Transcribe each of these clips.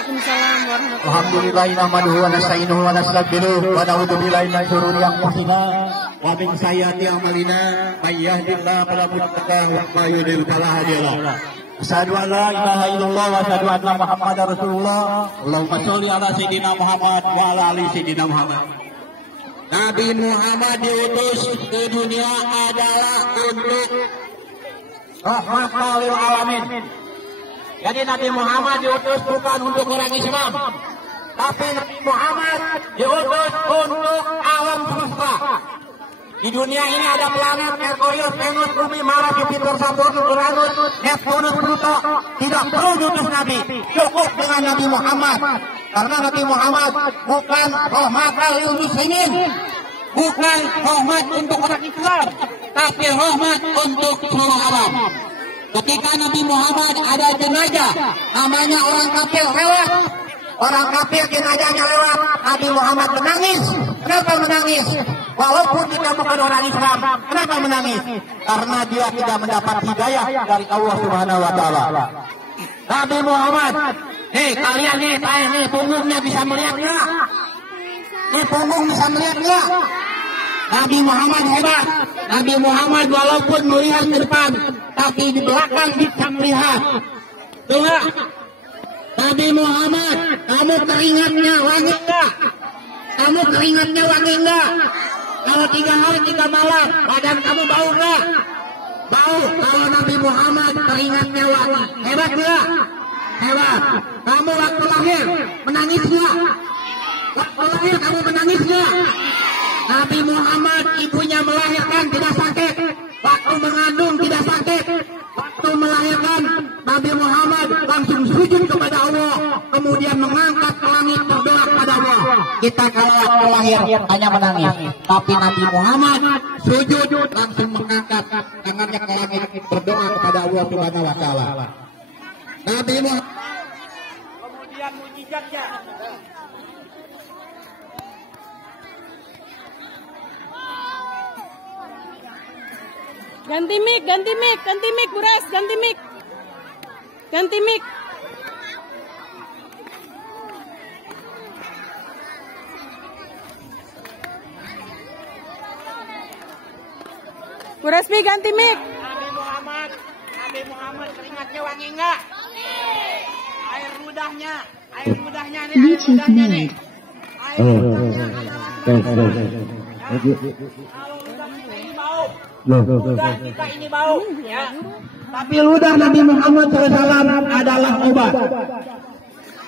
Waalaikumsalam warahmatullahi Alhamdulillahi nahmaduhu wa nasta'inuhu wa nastaghfiruh wa na'udzu billahi min syururi anfusina wa min sayyiati a'malina may yahdihillahu fala mudilla lahu wa may yudlil fala hadiya lahu. Asyhadu an la ilaha illallah wa asyhadu anna Muhammadar Rasulullah. Allahumma sholli ala sayyidina Muhammad wa ala ali sayyidina Muhammad. Nabi Muhammad diutus ke dunia adalah untuk rahmatan lil alamin. Jadi Nabi Muhammad diutus bukan untuk orang Islam, tapi Nabi Muhammad diutus untuk alam semesta. Di dunia ini ada planet Merkurius, Venus, Bumi, Mars, Jupiter, Saturnus, Uranus, Neptunus, Pluto. Tidak perlu diutus Nabi, cukup dengan Nabi Muhammad. Karena Nabi Muhammad bukan rahmatan lil muslimin, bukan rahmat untuk orang Islam, tapi rahmat untuk seluruh alam. Ketika Nabi Muhammad ada jenazah, namanya orang kafir lewat, orang kafir jenazahnya lewat, Nabi Muhammad menangis. Kenapa menangis? Walaupun kita bukan orang Islam, kenapa menangis? Karena dia tidak mendapat hidayah dari Allah Subhanahu Wa Taala. Nabi Muhammad, nih kalian nih, saya nih punggungnya bisa melihat nggak? Nih punggung bisa melihat nggak? Nabi Muhammad hebat. Nabi Muhammad walaupun melihat ke depan, tapi di belakang bisa melihat. Coba, Nabi Muhammad, kamu keringatnya wangi enggak? Kamu keringatnya wangi enggak? Kalau 3 hari 3 malam, badan kamu bau enggak? Bau. Kalau Nabi Muhammad keringatnya wangi, hebat enggak? Hebat. Kamu waktu lahir menangis enggak? Waktu lahir kamu menangis enggak? Nabi Muhammad ibunya melahirkan tidak sakit, waktu mengandung tidak sakit, waktu melahirkan Nabi Muhammad langsung sujud kepada Allah, kemudian mengangkat ke langit berdoa kepada Allah. Kita kalau waktu lahir hanya menangis, tapi Nabi Muhammad sujud langsung mengangkat tangannya ke langit berdoa kepada Allah Subhanahu Wa Taala. Nabi Muhammad kemudian mujizatnya. Ganti mic, Buras, ganti mic. Buras, ganti mic. Nabi Muhammad keringatnya wangi enggak? Air ludahnya nih. Ludah kita ini bau, ya. Tapi ludah Nabi Muhammad SAW adalah obat.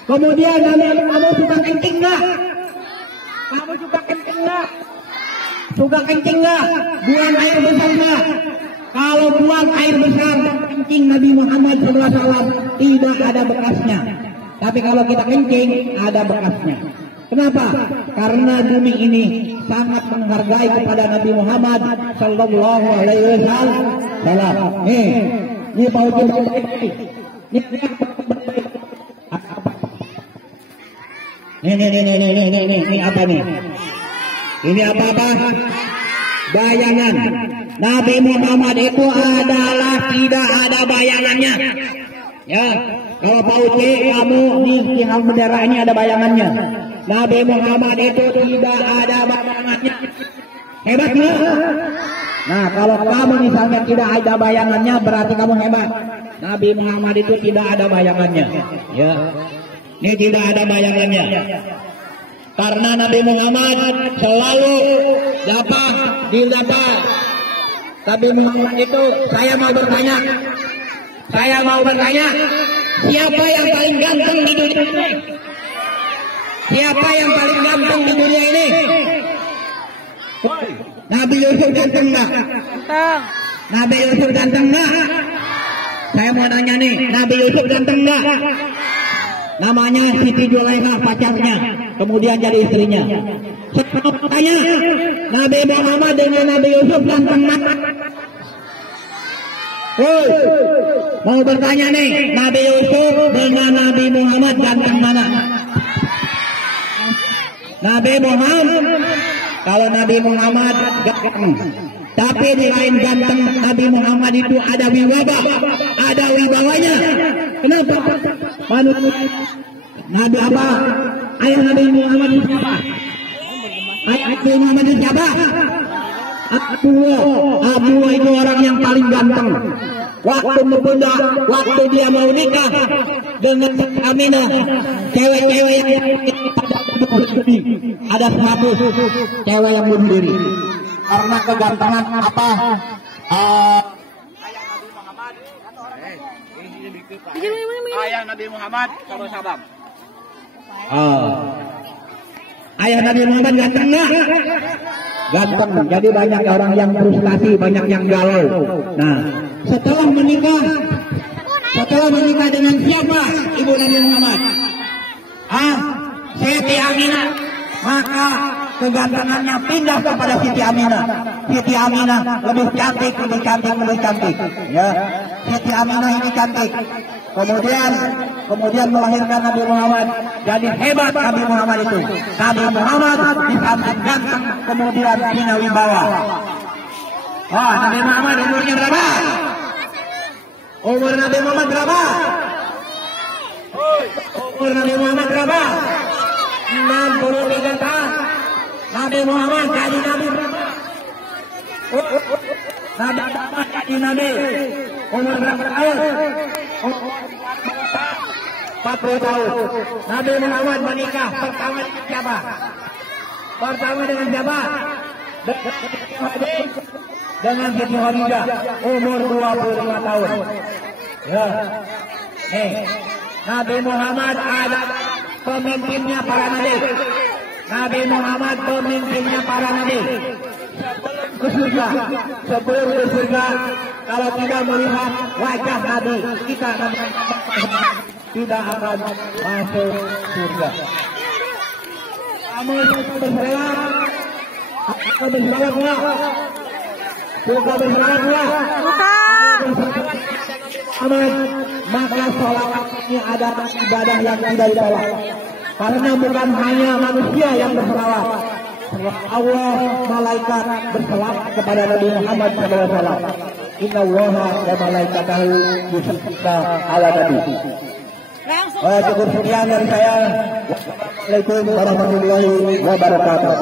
Kemudian kamu suka kencing nggak? Suka kencing nggak? Buang air besar nggak? Kalau buang air besar, kencing Nabi Muhammad SAW tidak ada bekasnya. Tapi kalau kita kencing, ada bekasnya. Kenapa? Karena bumi ini sangat menghargai kepada Nabi Muhammad Sallallahu Alaihi Wasallam. Ini bau jenggot ini apa nih? Ini apa? Bayangan. Nabi Muhammad itu adalah tidak ada bayangannya. Ya, kalau pauce kamu di tiang bendera ini ada bayangannya. Nabi Muhammad itu tidak ada bayangannya. Hebat nggak? Nah, kalau kamu misalnya tidak ada bayangannya, berarti kamu hebat. Nabi Muhammad itu tidak ada bayangannya. Ya, ini tidak ada bayangannya. Karena Nabi Muhammad selalu dapat. Nabi Muhammad itu, saya mau bertanya, siapa yang paling ganteng di dunia ini? Siapa yang paling ganteng di dunia ini? Nabi Yusuf ganteng nggak? Nabi Yusuf ganteng nggak? Saya mau nanya nih, Nabi Yusuf ganteng nggak? Namanya Siti Julaikha pacarnya, kemudian jadi istrinya. Saya mau tanya, Nabi Muhammad dengan Nabi Yusuf ganteng nggak? Mau bertanya nih, Nabi Yusuf dengan Nabi Muhammad ganteng mana? Nabi Muhammad. Kalau Nabi Muhammad ganteng, tapi di lain ganteng Nabi Muhammad itu ada wibawa, ada wibawanya. Kenapa? Nabi apa? Ayah Nabi Muhammad siapa? Ayah Nabi Muhammad siapa? Abu itu orang yang paling ganteng. Waktu muda, waktu dia mau nikah dengan Aminah, cewek-cewek yang ada 100 cewek yang bunuh diri karena kegantengan apa? Ayah Nabi Muhammad kalau Sabam. Ayah Nabi Muhammad ganteng nggak? Ganteng. Jadi banyak orang yang frustasi, banyak yang galau. Nah, setelah menikah dengan siapa ibu Nabi Muhammad? Siti Aminah. Maka kegantengannya pindah kepada Siti Aminah. Siti Aminah lebih cantik. Ya, Siti Aminah ini cantik. Kemudian melahirkan Nabi Muhammad. Jadi hebat Nabi Muhammad itu. Nabi Muhammad disambut ganteng, kemudian hina wibawa. Nabi Muhammad umurnya berapa? Umur Nabi Muhammad berapa? Umur Nabi Muhammad berapa? 63 tahun. Nabi Muhammad jadi Nabi berapa? Nabi Muhammad jadi Nabi. Umur berapa tahun? 40 tahun. Nabi Muhammad menikah pertama dengan siapa? Dengan Siti Khadijah. Umur 25 tahun. Ya. Nabi Muhammad adalah pemimpinnya para nabi. Nabi Muhammad pemimpinnya para nabi. Sebelum ke surga, kalau tidak melihat wajah Nabi, kita tidak akan masuk surga. Kamu suka berserawat? Suka berserawat? Maka sholawat ini adalah ibadah yang tidak ditolak. Karena bukan hanya manusia yang berselawat. Allah, malaikat berselawat kepada Nabi Muhammad SAW. Inna Allaha wa malaikatahu yusalluna ala nabi. Cukup sekian dari saya. Wassalamualaikum warahmatullahi wabarakatuh.